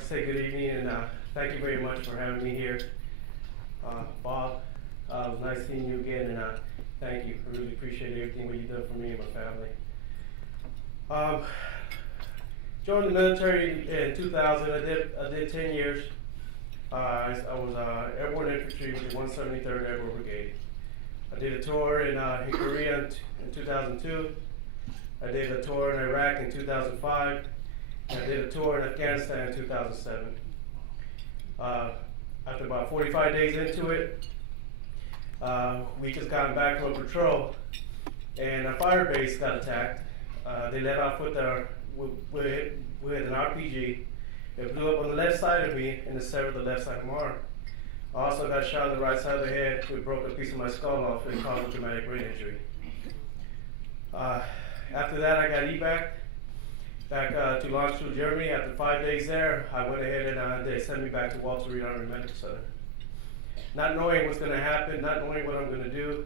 to say good evening and thank you very much for having me here. Bob, it was nice seeing you again, and thank you. I really appreciate everything what you've done for me and my family. Joined the military in 2000. I did 10 years. I was airborne infantry with the 173rd Airborne Brigade. I did a tour in Korea in 2002. I did a tour in Iraq in 2005. And I did a tour in Afghanistan in 2007. After about 45 days into it, we just got back from a patrol, and our fire base got attacked. They let off with an RPG. It blew up on the left side of me, and it severed the left side of my arm. I also got shot on the right side of the head. It broke a piece of my skull off and caused a traumatic brain injury. After that, I got evac back to Landstuhl, Germany. After 5 days there, I went ahead and they sent me back to Walter Reed Army Medical Center. Not knowing what's going to happen, not knowing what I'm going to do,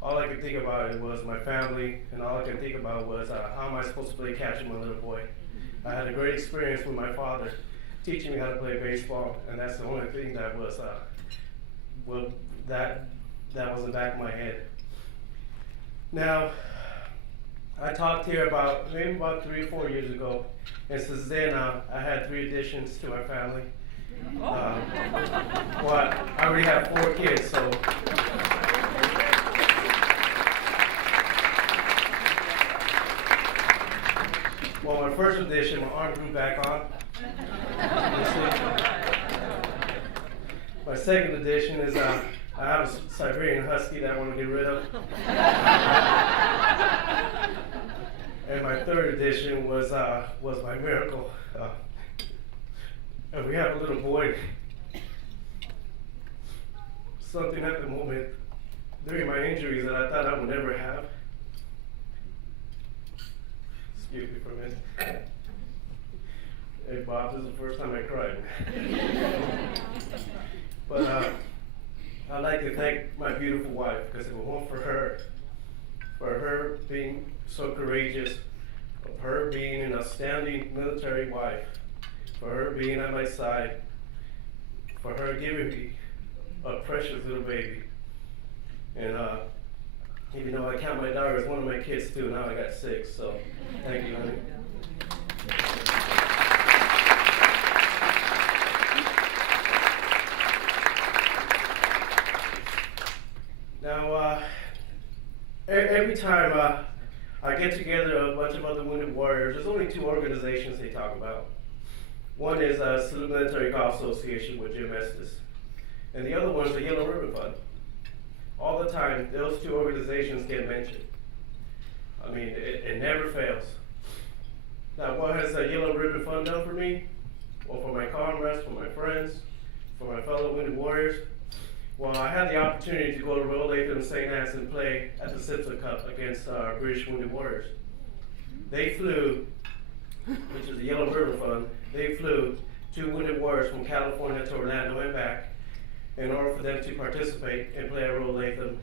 all I could think about it was my family, and all I could think about was how am I supposed to play catch with my little boy. I had a great experience with my father teaching me how to play baseball, and that's the only thing that was that was in the back of my head. Now, I talked here maybe about 3 or 4 years ago, and since then I had 3 additions to my family. Well, I already have 4 kids, so. Well, my first addition, my arm grew back on. My second addition is I have a Siberian Husky that I want to get rid of. And my third addition was my miracle. And we have a little boy. Something at the moment during my injuries that I thought I would never have. Excuse me for a minute. Hey Bob, this is the first time I cried. But I'd like to thank my beautiful wife, because if it weren't for her being so courageous, of her being an outstanding military wife, for her being at my side, for her giving me a precious little baby. And even though I count my daughter as one of my kids too, now I got 6, so thank you, honey. Now, every time I get together a bunch of other wounded warriors, there's only 2 organizations they talk about. One is Salute Military Golf Association with Jim Estes, and the other one is the Yellow Ribbon Fund. All the time, those 2 organizations get mentioned. I mean, it never fails. Now, what has the Yellow Ribbon Fund done for me? Well, for my comrades, for my friends, for my fellow wounded warriors, well, I had the opportunity to go to Royal Latham St. Anne's and play at the Simpson Cup against British Wounded Warriors. They flew, which is the Yellow Ribbon Fund, they flew 2 wounded warriors from California to Orlando and back in order for them to participate and play at Royal Latham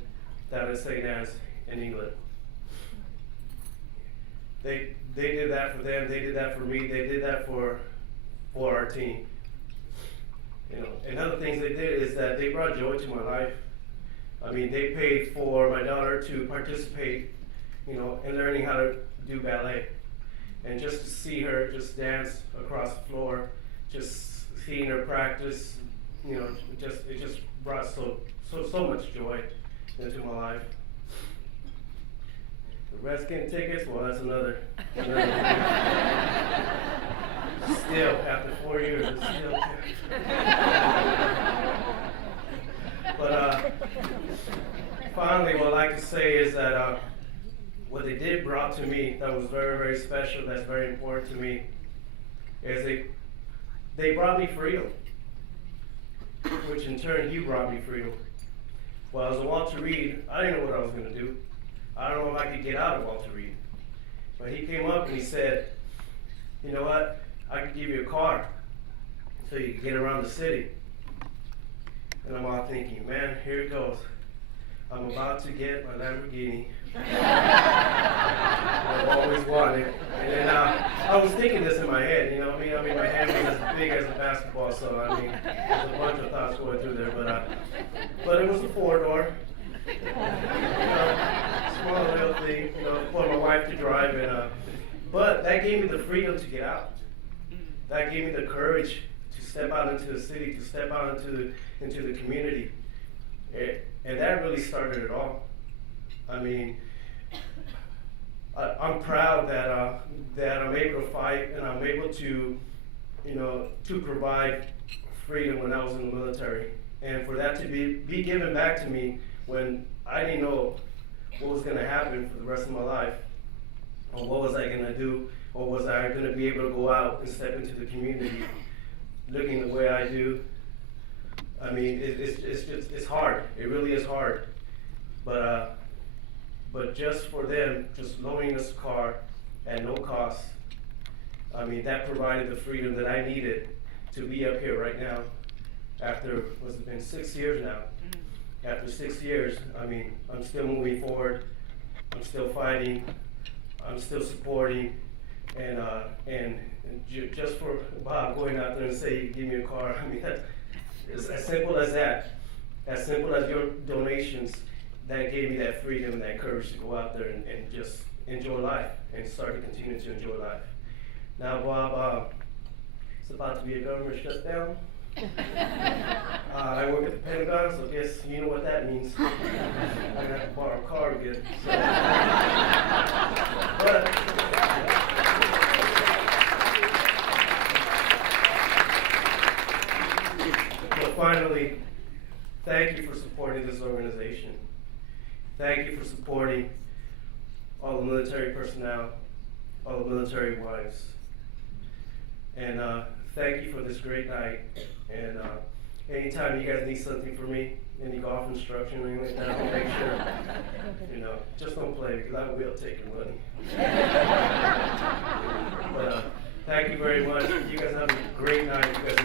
down in St. Anne's in England. They did that for them, they did that for me, they did that for our team. You know, and other things they did is that they brought joy to my life. I mean, they paid for my daughter to participate, you know, in learning how to do ballet. And just to see her just dance across the floor, just seeing her practice, you know, it just brought so much joy into my life. The Redskin tickets, well, that's another still, after 4 years, it's still. But finally, what I'd like to say is that what they did brought to me that was very, very special, that's very important to me, is they brought me freedom, which in turn you brought me freedom. Well, as a Walter Reed, I didn't know what I was going to do. I don't know if I could get out of Walter Reed. But he came up and he said, you know what, I could give you a car so you can get around the city. And I'm all thinking, man, here it goes. I'm about to get my Lamborghini. I've always wanted. And then I was thinking this in my head, you know, I mean my head was as big as to basketball, so I mean, there's a bunch of thoughts going through there, but it was a 4-door. Small little thing, for my wife to drive, but that gave me the freedom to get out. That gave me the courage to step out into the city, to step out into the community, and that really started it all. I mean, I'm proud that I'm able to fight and I'm able to, to provide freedom when I was in the military, and for that to be given back to me when I didn't know what was going to happen for the rest of my life, or what was I going to do, or was I going to be able to go out and step into the community looking the way I do. I mean, it's hard. It really is hard. But just for them, just loaning us a car at no cost, I mean, that provided the freedom that I needed to be up here right now. After, what's it been, 6 years now? After 6 years, I mean, I'm still moving forward. I'm still fighting. I'm still supporting. And just for Bob going out there and say, give me a car, I mean, it's as simple as that. As simple as your donations, that gave me that freedom and that courage to go out there and just enjoy life and start to continue to enjoy life. Now, Bob, it's about to be a government shutdown. I work at the Pentagon, so I guess you know what that means. I have to borrow a car again. So. But finally, thank you for supporting this organization. Thank you for supporting all the military personnel, all the military wives. And thank you for this great night. And anytime you guys need something from me, any golf instruction or anything like that, I'll make sure, just don't play because I will take your money. But thank you very much. You guys have a great night. You guys